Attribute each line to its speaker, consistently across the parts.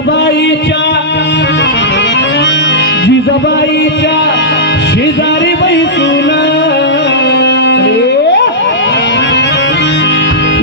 Speaker 1: जिजाबाईच्या जिजाबाईच्या शेजारी बैसून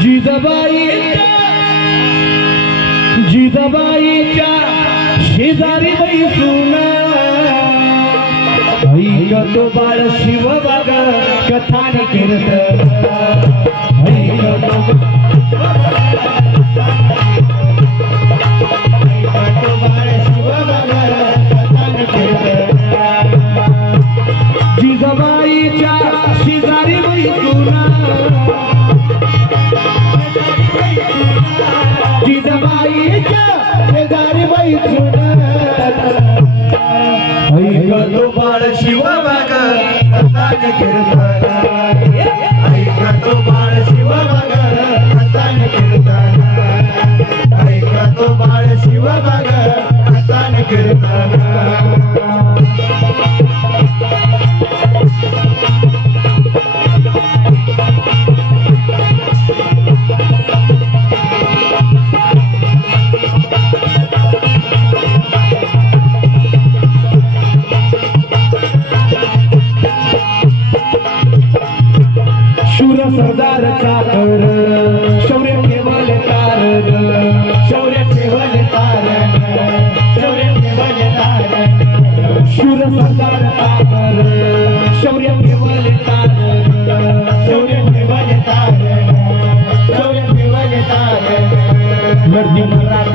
Speaker 1: जिजाबाईच्या जिजाबाईच्या शेजारी बैसून ऐकतो बाळ शिवबाग कथा कीर्तन. जिजाबाईच्या शेजारी बैसून कीर्तन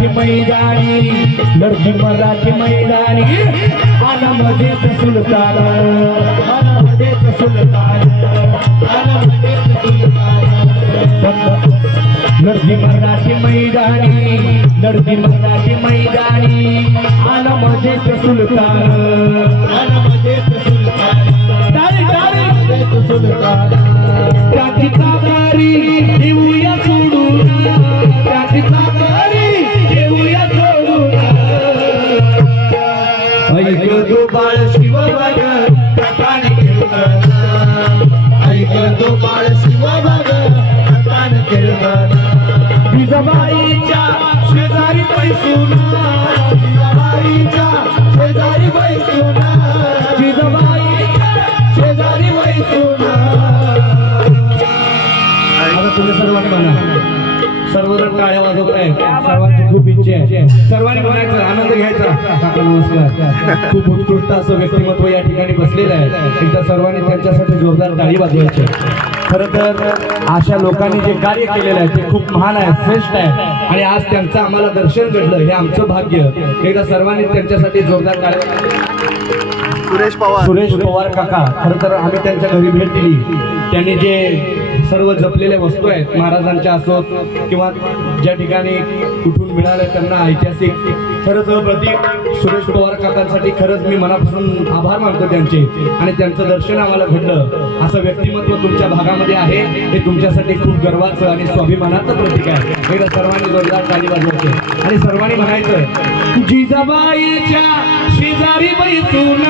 Speaker 1: मराठी मैदानी लढती मराठी मैदानी. आला सुलतान. आला सुलतान. आला सुलतान. लढती मराठी मैदानी लढती मराठी मैदानी. आला सुलतान. आला सुलतान. टाळी टाळी सुलतान. त्याची ताकारी देऊया सोडून. तुम्ही सर्वांनी म्हणा सर्वजण टाळ्या वाजवत आहे सर्वांची खूप इच्छा आहे. सर्वांनी म्हणायचं आनंद घ्यायचा. काका नमस्कार. खूप उत्कृष्ट असं व्यक्तिमत्व या ठिकाणी बसलेलं आहे. एकदा सर्वांनी त्यांच्यासाठी जोरदार टाळी वाजवायची खरं तर अशा लोकांनी जे कार्य केलेलं आहे ते खूप महान आहे श्रेष्ठ आहे. आणि आज त्यांचं आम्हाला दर्शन घडलं हे आमचं भाग्य. एकदा सर्वांनी त्यांच्यासाठी जोरदार टाळ्या
Speaker 2: सुरेश पवार.
Speaker 1: सुरेश पवार काका खरं तर आम्ही त्यांच्या घरी भेट दिली. त्यांनी जे सर्व जपलेल्या वस्तू आहेत. महाराजांच्या असोत किंवा ज्या ठिकाणी कुठून मिळाल्या त्यांना ऐतिहासिक खरंच प्रतीक सुरेश पवार काकांसाठी खरंच मी मनापासून आभार मानतो त्यांचे. आणि त्यांचं दर्शन आम्हाला घडलं. असं व्यक्तिमत्व तुमच्या भागामध्ये आहे. हे तुमच्यासाठी खूप गर्वाचं आणि स्वाभिमानाचं प्रतीक आहे. एकदा सर्वांनी जोरदार ताली वाजवायचे. आणि सर्वांनी म्हणायचं जिजाबाईच्या शेजारी बैसून.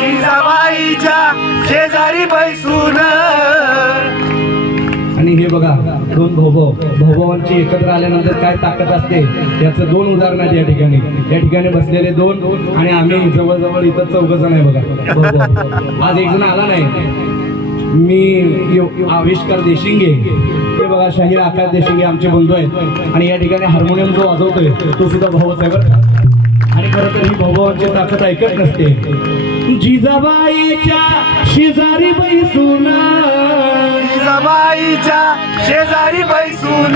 Speaker 2: जिजाबाईच्या शेजारी बैसून.
Speaker 1: आणि हे बघा दोन भोभव भाऊभावांची एकत्र आल्यानंतर काय ताकद असते? याचं दोन उदाहरण आहेत या ठिकाणी. या ठिकाणी बसलेले दोन आणि आम्ही जवळजवळ इथं चौघ जण आहे बघा. आज एक जण आला नाही. मी आविष्कार देशिंगे. हे बघा शाहीर आकाश देशिंगे आमचे बंधू आहेत. आणि या ठिकाणी हार्मोनियम जो वाजवतोय तो सुद्धा भाऊच आहे बरं आणि खरं तर ही भाऊभावांची ताकद ऐकत नसते. जिजाबाईच्या शेजारी बैसून
Speaker 2: जिजाबाईच्या शेजारी बैसून.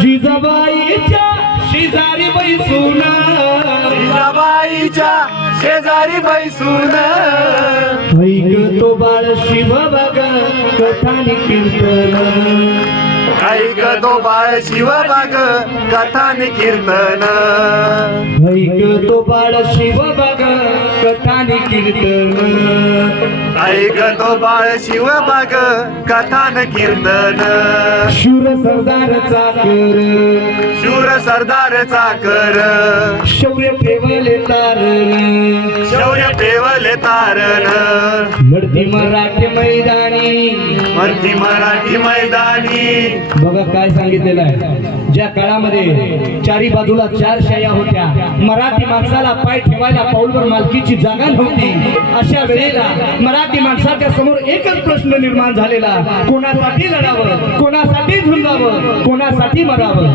Speaker 1: जिजाबाईच्या शेजारी बैसून.
Speaker 2: जिजाबाईच्या शेजारी बैसून.
Speaker 1: ऐकतो बाळ शिव बघ कथानी कीर्तन.
Speaker 2: ऐकतो बाळ शिवबाग कथान कीर्तन.
Speaker 1: ऐकतो बाळ शिव बघ कथानी कीर्तन.
Speaker 2: ऐकतो बाळ शिवबाग कथान कीर्तन.
Speaker 1: शूर सरदार चाकर.
Speaker 2: शूर सरदार चाकर
Speaker 1: शौर्य ठेवले तारण.
Speaker 2: शौर्य ठेवले तारण.
Speaker 1: लढती मराठी मैदानी.
Speaker 2: मरती मराठी मैदानी.
Speaker 1: बघा काय सांगितलेलं आहे. ज्या काळामध्ये चारी बाजूला चार शाया होत्या मराठी माणसाला पाय ठेवायला पाऊलवर मालकीची जागा नव्हती. अशा वेळेला मराठी माणसाच्या समोर एकच प्रश्न निर्माण झालेला. कोणासाठी लढावं? कोणासाठी झुंजावं? कोणासाठी मरावं?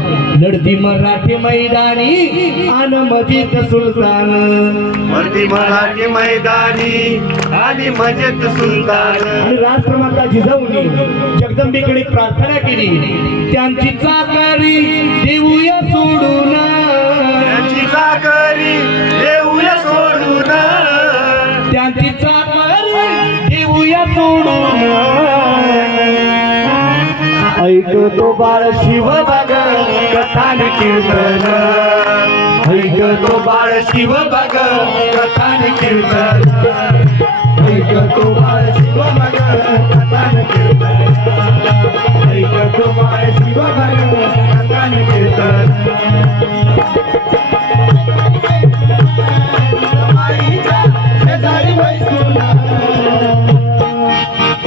Speaker 1: लढती मराठी मैदानी आन मजिद सुलतान.
Speaker 2: मरती मराठी मैदानी आणि मजेत सुलतान.
Speaker 1: आणि राष्ट्रमाता जिजाऊनी जगदंबेकडे प्रार्थना केली. त्यांची चाकारी देऊया सोडून.
Speaker 2: त्यांची चाकरी
Speaker 1: ऐकतो बाळ शिव बघ कथान कीर्तन ऐकतो बाळ शिव बघ कथान कीर्तन ऐकतो बाळ शिव बघ कथान कीर्तन ऐकतो बाळ शिव बघ कथान कीर्तन शेजारी बैसून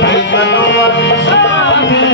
Speaker 1: ऐकतो बाळ